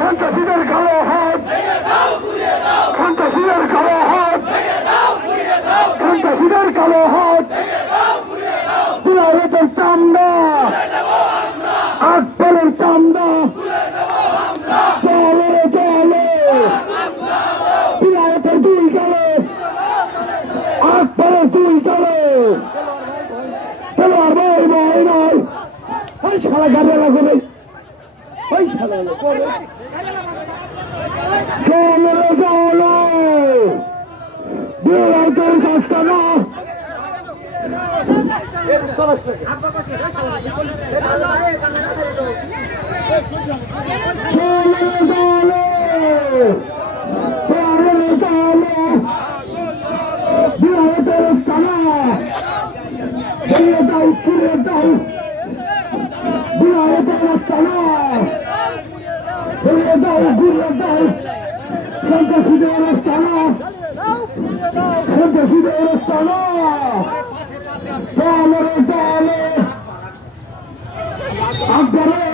সন্ত্রাসীদের কালো হাত, সন্ত্রাসীদের কালো হাত, সন্ত্রাসীদের কালো হাত, বিরাটের চামড়া, আকবরের চামড়া, চলে চলে বিরাটের দুই চলে, আকবরের দুই চলে, খেলোয়াড় বই বই নয়, ওই সারা গাড়ি লাগবে, ওই সারা চলে চলে বিরাটের কাজটা না আকবর